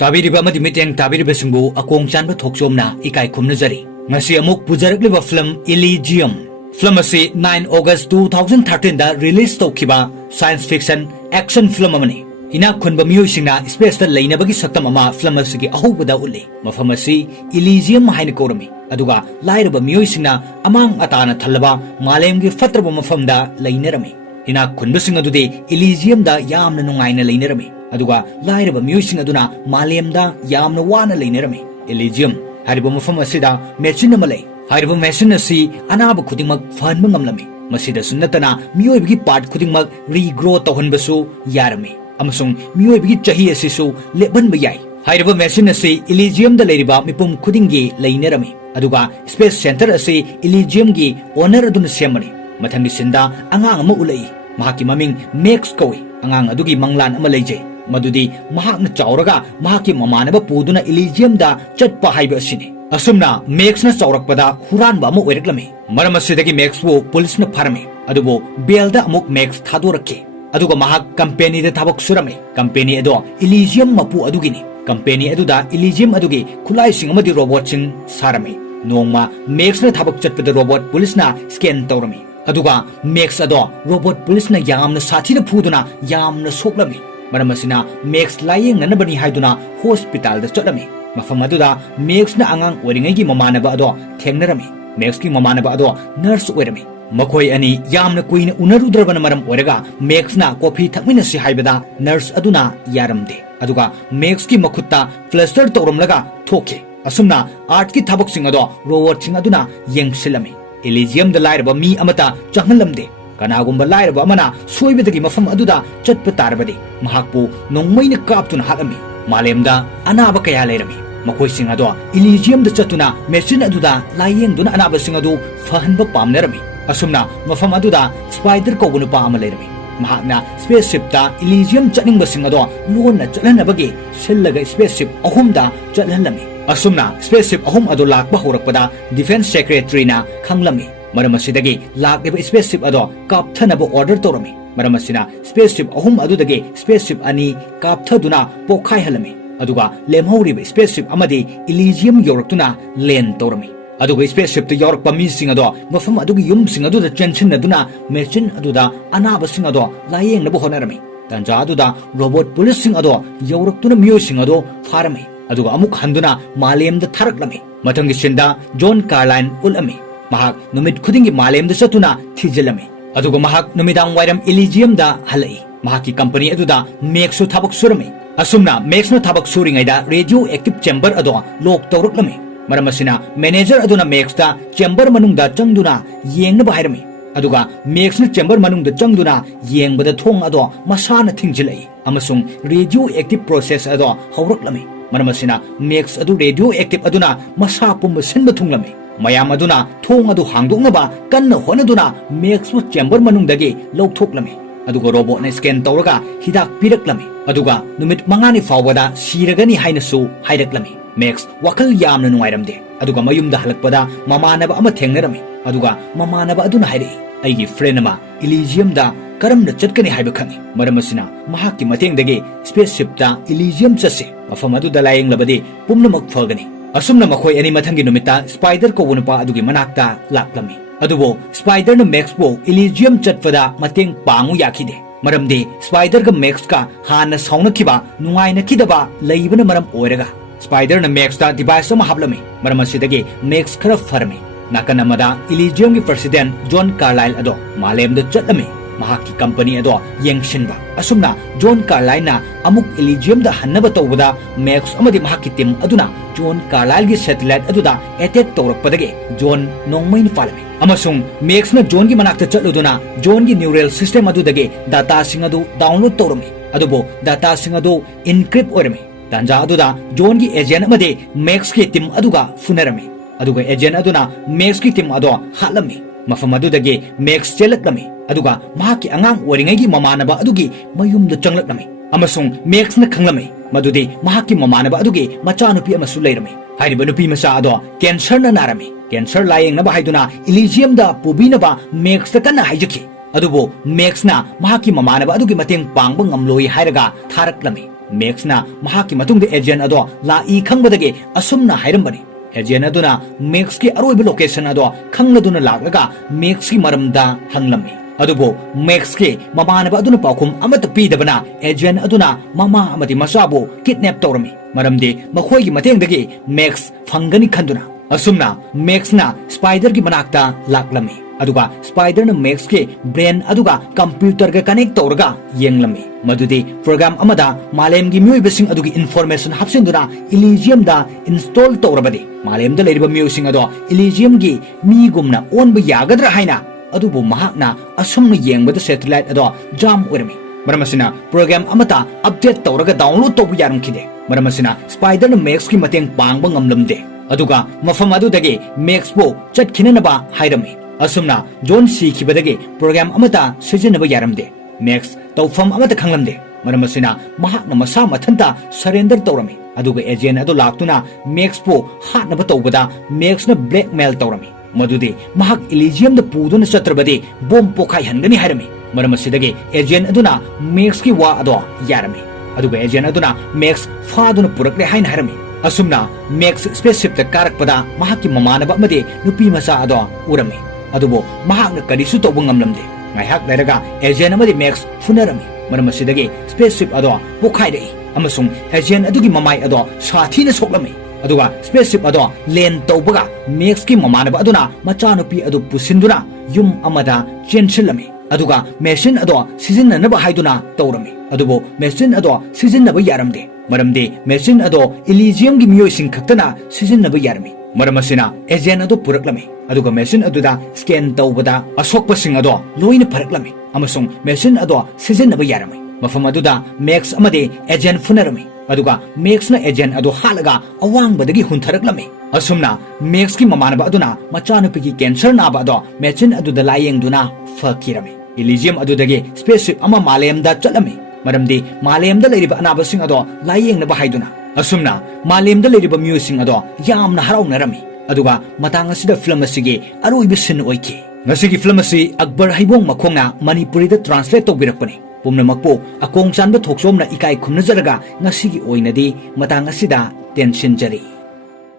ताबीरिबा अमदि मिटेंग ताबीरिबसिंगबु अकोंग चानबा थोकसोमना इकाई खुमनजरी ngasi amuk pujarakliba film Elysium film asi 9 August 2013 da release tawkiba science fiction action film amani ina khunba miyoi singna space da leinabagi saktam ama film asigi ahubada ulle mafam asi Elysium haina korami aduga lairaba miyoi singna amang atana thalaba malemgi fatraba mafam da leinarami ina khunba sing adude Elysium da yamna nungaina leinarami aduga lairaba miyoi sing aduna malem da yamna wana leinarami Elysium hariba mafam asida machine amalai hariba machine asi anaba khudingmak fanba ngamlami masida sunnatana miyoibgi part khudingmak regrow tawhanbasu yarami amasung miyoibgi chahi asisu lebanba yai hariba machine asi Elysium da leiriba mipum khudinggi leinarami aduga space center asi Elysium gi owner aduna semani mathangi sinda angang ama ulai mahaki maming Max kawi angang adugi manglan ama leijai madudi mahakna chauraga mahaki mamanaba puduna Elysium da chatpa haiba asini asumna Max na chaurakpada huranba ama oiraklami maram asidagi Max bu police na pharami adubo belda amuk Max thadorakki aduga mahak company da thabak surami company ado Elysium mapu adugini company aduda Elysium adugi khulai sing amadi robot sing sarami nongma Max na thabak chatpada robot police na scan tawrami aduga Max ado robot police na yamna sathina phuduna yamna soklami maram asina Max lying nanabani haiduna hospital da chotami mafam aduda Max na angang oringai gi mamanaba ado thengnarami Max ki mamanaba ado nurse oirami makoi ani yamna kuina unarudrabana maram oiraga Max na coffee thakmina si haibada nurse aduna yaramde aduga Max ki makhutta plaster tawramlaga thoke asumna art ki thabak sing ado robot sing aduna yengsilami Elysium da lairaba mi amata changhalamde kanagumba lairaba amana soibedagi mafam aduda chatpa tarbadi mahakpu nongmaina kaptuna halami malemda anaba kaya leirami makoi sing ado Elysium da chatuna machine aduda layengduna anaba sing adu fahanba pamnarami asumna mafam aduda spider kogunu pa ama leirami mahakna spaceship ta Elysium chatningba sing ado lonna chatlanabagi sillaga spaceship ahumda chatlanlami asumna spaceship ahum adu lakba horakpada defense secretary na khanglami maram asidagi lakliba spaceship ado kapthanaba order torami maram asina spaceship ahum adudagi spaceship ani kapthaduna pokhai halami aduga lemhoriba spaceship amadi Elysium yoraktuna land torami aduga spaceship to yorakpa mi sing ado mafam adugi yum sing aduda tension aduna machine aduda anaba sing ado layeng nabu honarami tanja aduda robot police sing ado yoraktuna miyo sing ado farami aduga amuk handuna malemda tharaklami mathangi sinda John Carline ulami mahak numit khudingi malemda satuna thijalami aduga mahak numidang wairam Elysium da halai mahaki company aduda Max su thabak surami asumna Max na thabak suringaida radioactive chamber ado lok tawraklami maram asina manager aduna Max da chamber manungda changduna yengnaba hairami aduga Max na chamber manungda changduna yengbada thong ado masana thingjilai amasung radioactive process ado hawraklami maram asina Max adu radioactive aduna masa pumba sinba thunglami mayam aduna thong adu hangdoknaba kanna honaduna Max bu chamber manungdagi lawthoklami aduga robot na scan tawraga hidak piraklami aduga numit mangani fawbada siragani hainasu hairaklami Max wakal yamna nungairamde aduga mayumda halakpada mamanaba ama thengnarami aduga mamanaba aduna hairi aigi friend ama Elysium da karamna chatkani haiba khangi maram asina mahakki matengdagi spaceship ta Elysium chase mafam aduda layeng labadi pumnamak phagani asumna makhoi ani mathangi numita spider ko bunpa adugi manakta laklami adubo spider na Max bo Elysium chatpada mateng pangu yakhide maramde spider ga Max ka hana sauna kiba nungaina kidaba leibana maram oiraga spider na Max ta device ma hablami maram asidagi Max khara farmi nakana mada Elysium gi president John Carlyle ado malemda chatlami mahaki company ado yengshinba asumna John Carlyle na amuk Elysium da hannaba tawbada Max amadi mahaki team aduna John Carlyle gi satellite aduda attack tawrakpadagi John nongmain falami amasung Max na John gi manakta chatluduna John gi neural system adudagi data sing adu download tawrami adubo data sing adu encrypt orami tanja aduda John gi agent amadi Max gi team aduga funarami aduga agent aduna Max gi team ado halami mafam adudagi Max chelaklami aduga mahaki angang oringai gi mamanaba adugi mayumda changlaklami amasung Max na khanglami madudi mahaki mamanaba adugi machanupi amasu leirami hairiba nupi macha ado cancer na narami cancer layeng na bahaiduna Elysium da pubinaba Max ta kana haijaki adubo Max na mahaki mamanaba adugi mateng pangba ngamloi hairaga tharaklami Max-na mahaki matungda agent ado lai khangbadagi asumna hairam agent aduna Max-ki aroiba location ado khangladuna laklaga Max-ki maramda hanglami adubo Max-ki mamanaba aduna paukhum amata pidabana agent aduna mama amati masabu kidnap tawrami maramdi makhoigi matengdagi Max phangani khanduna asumna Max-na Spider-ki manakta laklami aduga Spider na Max ke brain aduga computer ga connect tawraga yenglami madudi program amada malem gi mui besing adugi information hapsinduna Elysium da install tawrabadi malem da leriba mui sing ado Elysium gi mi gumna on ba yagadra haina adubu mahakna asumna yengbada satellite ado jam urami maramasina program amata update tawraga download tawbu yarum khide maramasina Spider na Max ki mateng pangba ngamlamde aduga mafam adudagi Max bo chatkinanaba hairami asumna John C kibadagi program amata sijinaba yaramde Max tawfam amata khanglamde maramasina mahakna masa mathanta surrender tawrami aduga agent adu laktuna Max po hatnaba tawbada Max na blackmail tawrami madudi mahak Elysium da puduna chatrabadi bomb pokai hangani hairami maramasidagi agent aduna Max ki wa ado yarami aduga agent aduna Max faduna purakle hain hairami asumna Max spaceship ta karakpada mahaki mamanaba amadi nupi masa ado urami adubo mahakna karisu tawba ngamlamde ngaihak lairaga agent amadi Max funarami maramasidagi spaceship ado pokhaidai amasung agent adugi mamai ado sathina soklami aduga spaceship ado land tawbaga Max ki mamanaba aduna machanupi adu pusinduna yum amada chenchilami aduga machine ado sijinnanaba haiduna tawrami adubo machine ado sijinnaba yaramde maramde machine ado Elysium gi miyosing khaktana sijinnaba yarami maramasina agent ado puraklami aduga machine aduda scan tawbada asokpasing ado loina pharaklami amasung machine ado sijinnaba yarami mafam aduda Max amade agent funarami aduga Max na agent ado halaga awangbadagi huntaraklami asumna Max ki mamanaba aduna machanupi ki cancer naba ado machine aduda layengduna fakirami Elysium adudagi spaceship ama malemda chalami maramdi malemda leiriba anabasing ado layengnaba haiduna asumna malemda leiriba musing ado yamna harawnarami aduga matang asida film asigi aroiba sin oiki ngasigi film asi Akbar haibong makhongna Manipuri da translate tawbirakpani pumnamakpo akong chanba thoksom na ikai khumna jaraga ngasigi oinadi matang asida tension jari